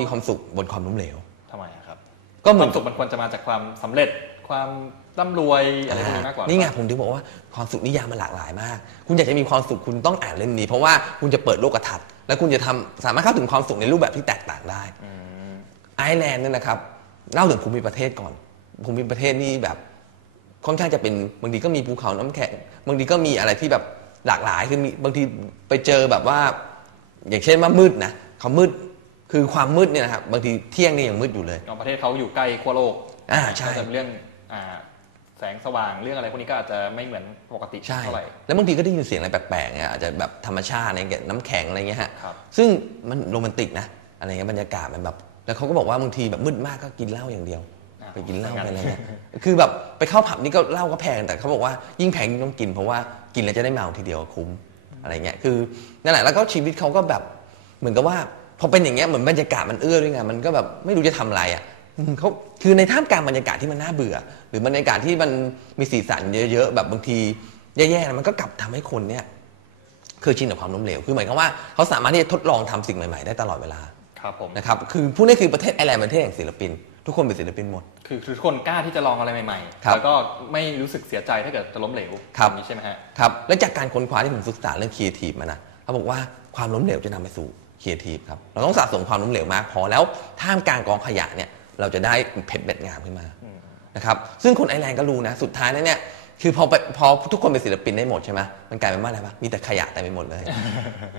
มีความสุขบนความล้มเหลว ทำไมอะครับก็คเหมืวาอนมสุขมันควรจะมาจากความสำเร็จ ความร่ำรวยอะไรพวกนี้มากกว่านี่ไงผมถึงบอกว่าความสุขนิยามมันหลากหลายมาก คุณอยากจะมีความสุขคุณต้องอ่านเล่มนี้ เพราะว่าคุณจะเปิดโลกทัศน์และคุณจะทำสามารถเข้าถึงความสุขในรูปแบบที่แตกต่างได้ อืม ไอร์แลนด์เนี่ยนะครับเล่าถึงภูมิประเทศก่อน ภูมิประเทศนี่แบบค่อนข้างจะเป็นบางทีก็มีภูเขาน้ำแข็งบางทีก็มีอะไรที่แบบหลากหลายคือมีบางทีไปเจอแบบว่า อย่างเช่นว่ามืดนะเขามืด คือความมืดเนี่ยนะครับบางทีเที่ยงนี่ยังมืดอยู่เลยของประเทศเขาอยู่ใกล้ขั้วโลกอ่าใช่ก็จะเรื่องอ่าแสงสว่างเรื่องอะไรพวกนี้ก็อาจจะไม่เหมือนปกติใช่เท่าไหร่ แล้วบางทีก็ได้ยินเสียงอะไรแปลกๆเนี่ยอาจจะแบบธรรมชาติอะไรเงี้ยน้ำแข็งอะไรเงี้ยฮะครับซึ่งมันโรแมนติกนะอะไรเงี้ยบรรยากาศมันแบบ แล้วเขาก็บอกว่าบางทีแบบมืดมากก็กินเหล้าอย่างเดียวอ่าไปกินเหล้าเหมืไปอนกันอะไรเงี้ย คือแบบไปเข้าผับนี่ก็เหล้าก็แพงแต่เขาบอกว่ายิ่งแพงยิ่งต้องกินเพราะว่ากินแล้วจะได้เมาทีเดียวคุ้มอะไรเงี้ย คือนั่นแหละแล้วก็ชีวิตเขาก็แบบเหมือนกับว่า พอเป็นอย่างเงี้ยเหมือนบรรยากาศมันเอื้อด้วยไงมันก็แบบไม่รู้จะทำอะไรอะอืมเขาคือในท่ามกลางบรรยากาศที่มันน่าเบื่อ หรือบรรยากาศที่มันมีสีสันเยอะๆแบบบางทีแย่ๆนะมันก็กลับทำให้คนเนี่ยเคยชินกับความล้มเหลวคือหมายความว่าเขาสามารถที่จะทดลองทำสิ่งใหม่ๆได้ตลอดเวลาครับผมนะครับคือผู้นี้คือประเทศไอร์แลนด์เป็นประเทศแห่งศิลปิน ทุกคนเป็นศิลปินหมด คือคือทุกคนกล้าที่จะลองอะไรใหม่ครับๆแล้วก็ไม่รู้สึกเสียใจถ้าเกิดจะล้มเหลวครับแบบนี้ใช่ไหมฮะครับและจากการค้นคว้าที่ผมศึกษาเรื่องครีเอทีฟมานะเขาบอกว่าความล้มเหลวจะนำไปสู่ ครีเอทีฟครับ เราต้องสะสมความล้มเหลวมากพอแล้วท่ามกลางกองขยะเนี่ยเราจะได้เพชรเม็ดงามขึ้นมานะครับซึ่งคนไอร์แลนด์ก็รู้นะ สุดท้ายแล้วเนี่ยคือพอไปพอทุกคนเป็นศิลปินได้หมดใช่ไหมมันกลายเป็นว่าอะไรปะมีแต่ขยะเต็มไปหมดเลย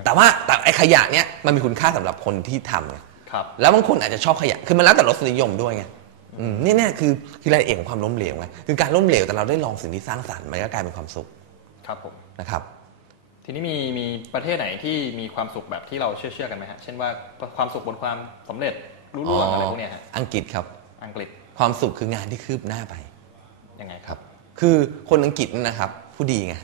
แต่ว่าแต่ไอขยะเนี่ยมันมีคุณค่าสำหรับคนที่ทำไงครับแล้วบางคนอาจจะชอบขยะ คือมันแล้วแต่รสนิยมด้วยไงอืมนี่เนี่ยคือคือรายละเอียดของความล้มเหลวไง คือการล้มเหลวแต่เราได้ลองสิ่งที่สร้างสรรค์มันก็กลายเป็นความสุข ครับผม นะครับ ทีนี้มีมีประเทศไหนที่มีความสุขแบบที่เราเชื่อเชื่อกันไหมฮะ เช่นว่าความสุขบนความสำเร็จรุ่ร่วงอะไรพวกเนี้ยฮะอังกฤษครับ อังกฤษ ความสุขคืองานที่คืบหน้าไป ยังไงคครัรับบคือคนอังกฤษนี่นะครับ ผู้ดีไง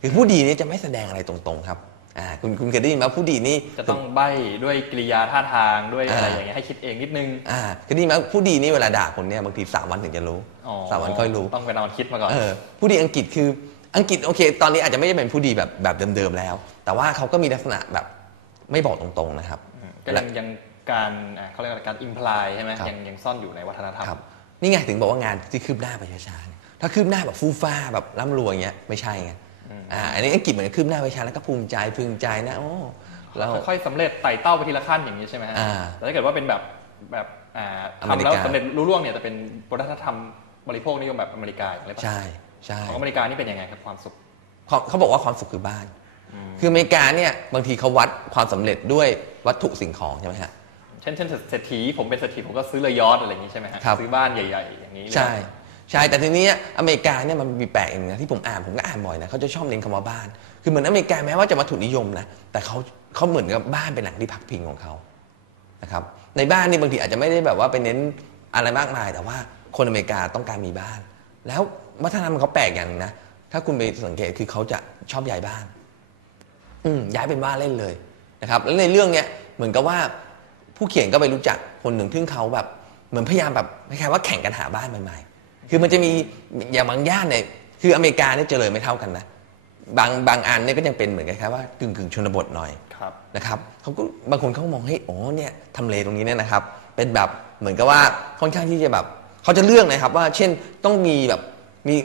คือผู้ดีนี่จะไม่แสดงอะไรตรงๆครับอ่าคุณคุณเคยได้ยินไหมผู้ดีนี่จะต้องใบ้ด้วยกริยาท่าทางด้วยอะไรอ่าอย่างเงี้ยให้คิดเองนิดนึงอ่าเคยได้ยินไหมผู้ดีนี่เวลาด่าคนเนี่ยบางทีสามวันถึงจะรู้อ๋อสามวันค่อยรู้ต้องไปนอนคิดมาก่อนเออผู้ดีอังกฤษคือ อังกฤษโอเค ตอนนี้อาจจะไม่ได้เป็นผู้ดีแบบแบบเดิมๆแล้ว แต่ว่าเขาก็มีลักษณะแบบไม่บอกตรงๆนะครับ ก็ยังยังการอ่าเขาเรียกอะไรการอิมพลายใช่ไหมครับยังยังซ่อนอยู่ในวัฒนธรรมครับนี่ไงถึงบอกว่างานที่คืบหน้าไปช้าๆเนี่ยถ้าคืบหน้าแบบฟู่ฟ้าแบบร่ำรวยอย่างเงี้ยไม่ใช่ไงอ่าอันนี้อังกฤษเหมือนคืบหน้าไปช้าแล้วก็ภูมิใจพึงใจนะโอ้เราค่อยๆสำเร็จไต่เต้าไปทีละขั้นอย่างนี้ใช่ไหมฮะอ่าแต่ถ้าเกิดว่าเป็นแบบแบบอ่าอเมริทำกาแล้วสำเร็จรุ่ร่วงเนี่ยจะเป็นวัฒนธรรมบริโภคนิยมแบบอเมริกาอย่างไรปะใช่ ใช่ของอเมริกานี่เป็นยังไงครับความสุขเขาเขาบอกว่าความสุขคือบ้าน คืออเมริกาเนี่ยบางทีเขาวัดความสำเร็จด้วยวัตถุสิ่งของใช่ไหมฮะเช่นเช่นเศรษฐีผมเป็นเศรษฐีผมก็ซื้อเรือยอชต์อะไรอย่างนี้ใช่ไหมฮะครับซื้อบ้านใหญ่ ๆ อย่างนี้เลยใช่ใช่แต่ทีนี้อเมริกาเนี่ยมันมีแปลกอย่างนึงนะที่ผมอ่านผมก็อ่านบ่อยนะเขาจะชอบเน้นคำว่าบ้าน คือเหมือนอเมริกาแม้ว่าจะวัตถุนิยมนะแต่เขาเขาเหมือนกับบ้านเป็นแหล่งที่พักพิงของเขานะครับในบ้านนี่บางทีอาจจะไม่ได้แบบว่าไปเน้นอะไรมากมาย แต่ว่าคนอเมริกาต้องการมีบ้าน แล้ว วัฒนธรรมเขาแปลกอย่างหนึงนะ ถ้าคุณไปสังเกตคือเขาจะชอบย้ายบ้าน อืมย้ายเป็นบ้านเล่นเลยนะครับ แล้วในเรื่องเนี้ยเหมือนกับว่าผู้เขียนก็ไปรู้จักคนหนึ่งซึ่งเขาแบบเหมือนพยายามแบบคล้ายๆว่าแข่งกันหาบ้านใหม่ๆ คือมันจะมีอย่างบางย่านเนี่ยคืออเมริกาเนี่ยเจริญไม่เท่ากันนะบางบางอันเนี่ยก็ยังเป็นเหมือนคล้ายๆว่ากึ่งกึ่งๆชนบทหน่อยครับนะครับเขาก็บางคนเขาก็มองให้โอ้เนี่ยทำเลตรงนี้เนี่ยนะครับ เป็นแบบเหมือนกับว่าค่อนข้างที่จะแบบเขาจะเลือกนะครับว่า เช่นต้องมีแบบ มี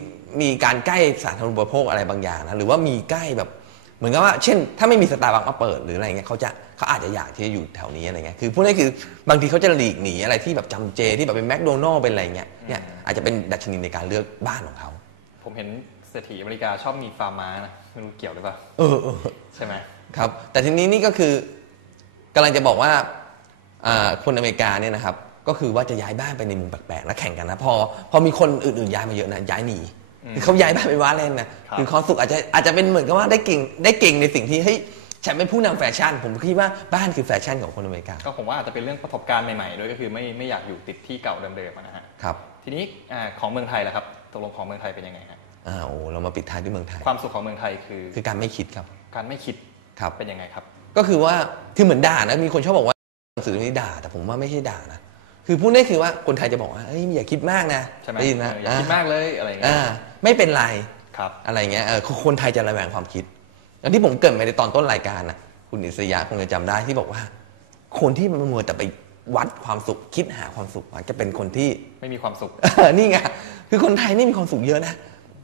มีการใกล้สาธารณูปโภคอะไรบางอย่างนะหรือว่ามีใกล้แบบเหมือนกับว่า เช่น ถ้าไม่มีสตาร์บัคมาเปิดหรืออะไรเงี้ยเขาจะเขาอาจจะอยากที่จะอยู่แถวนี้อะไรเงี้ยคือพวกนี้คือบางทีเขาจะหลีกหนีอะไรที่แบบจำเจที่แบบเป็นแมคโดนัลล์เป็นอะไรเงี้ยเนี่ยอาจจะเป็นดัชนีในการเลือกบ้านของเขาผมเห็นเศรษฐีอเมริกาชอบมีฟาร์มม้านะไม่รู้เกี่ยวหรือเปล่าเออเออใช่ไหมครับ แต่ทีนี้นี่ก็คือกำลังจะบอกว่าอ่าคนอเมริกาเนี่ยนะครับ ก็คือว่าจะย้ายบ้านไปในมุมแปลกๆแล้วแข่งกันนะพอพอมีคนอื่นๆย้ายมาเยอะนะย้ายหนีคือเขาย้ายบ้านไปว่าเล่นนะคือความสุขอาจจะอาจจะเป็นเหมือนกับว่าได้เก่งได้เก่งในสิ่งที่เฮ้ยฉันเป็นผู้นำแฟชั่น ผมคิดว่าบ้านคือแฟชั่นของคนอเมริกาก็ผมว่าอาจจะเป็นเรื่องประสบการณ์ใหม่ๆด้วยก็คือไม่ไม่อยากอยู่ติดที่เก่าเดิมๆอะนะฮะครับทีนี้อาของเมืองไทยล่ะครับตกลงของเมืองไทยเป็นยังไงฮะอ่าโอ้เรามาปิดท้ายด้วยเมืองไทย ความสุขของเมืองไทยคือ คือการไม่คิดครับ การไม่คิดครับเป็นยังไงครับ ก็คือว่าคือเหมือนด่านะมีคนชอบบอกว่าหนังสือเล่มนี้ด่า แต่ผมว่าไม่ใช่ด่านะ คือพูดได้คือว่าคนไทยจะบอกว่าเฮ้ยอย่าคิดมากนะใช่ไหมได้ยินไหมเอออย่าคิดมากเลยอะไรอย่างเงี้อ่ายไม่เป็นไร ครับ อะไรเงี้ยเออคนไทยจะระแวงความคิดอย่างที่ผมเกริดไปในตอนต้นรายการนะคุณอิสยาคงจะจำได้ที่บอกว่า คนที่มันมัวแต่ไปวัดความสุขคิดหาความสุขมักจะเป็นคนที่ ไม่มีความสุขนี่ไงคือคนไทยนี่มีความสุขเยอะนะ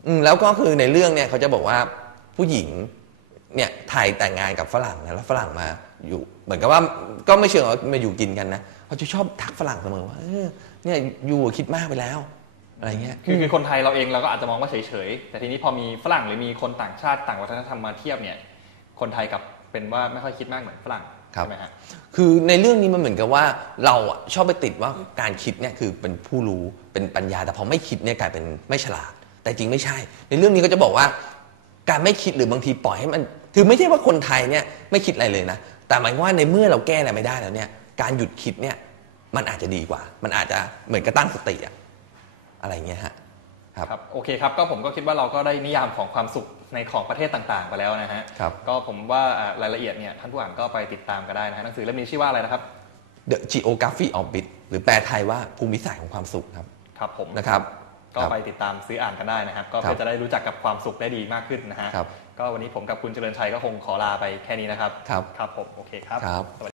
อืมแล้วก็คือในเรื่องเนี่ยเขาจะบอกว่าผู้หญิงเนี่ยไทยแต่งงานกับฝรั่งนะแล้วฝรั่งมา อยู่ เหมือนกับว่าก็ไม่เชิงว่ามาอยู่กินกันนะเขาจะชอบทักฝรั่งเสมอว่าเออเนี่ยอยู่คิดมากไปแล้วอะไรเงี้ยคือคือคนไทยเราเองเราก็อาจจะมองว่าเฉยๆ แต่ทีนี้พอมีฝรั่งหรือมีคนต่างชาติต่างวัฒนธรรมมาเทียบเนี่ย คนไทยกับเป็นว่าไม่ค่อยคิดมากเหมือนฝรั่งครับใช่ไหมฮะคือในเรื่องนี้มันเหมือนกับว่าเราอะชอบไปติดว่าการคิดเนี่ยคือเป็นผู้รู้เป็นปัญญา แต่พอไม่คิดเนี่ยกลายเป็นไม่ฉลาด แต่จริงไม่ใช่ ในเรื่องนี้ก็จะบอกว่า การไม่คิดหรือบางทีปล่อยให้มัน คือไม่ใช่ว่าคนไทยเนี่ยไม่คิดอะไรเลยนะ แต่หมายความว่าในเมื่อเราแก้อะไรไม่ได้แล้วเนี่ย การหยุดคิดเนี่ยมันอาจจะดีกว่า มันอาจจะเหมือนกระตั้งสติอะอะไรเงี้ยฮะครับครับโอเคครับก็ผมก็คิดว่าเราก็ได้นิยามของความสุขในของประเทศต่างๆไปแล้วนะฮะครับก็ผมว่าอ่ารายละเอียดเนี่ยท่านผู้อ่านก็ไปติดตามกันได้นะฮะหนังสือเล่มนี้ชื่อว่าอะไรนะครับ The Geography of Bit หรือแปลไทยว่าภูมิศาสตร์ของความสุขครับครับผมนะครับ ก็ครับไปติดตามซื้ออ่านกันได้นะครับ ก็ครับเพื่อจะได้รู้จักกับความสุขได้ดีมากขึ้นนะฮะครับ ก็วันนี้ผมกับคุณเจริญชัยก็คงขอลาไปแค่นี้นะครับ ครับ ครับผม โอเคครับครับสวัสดี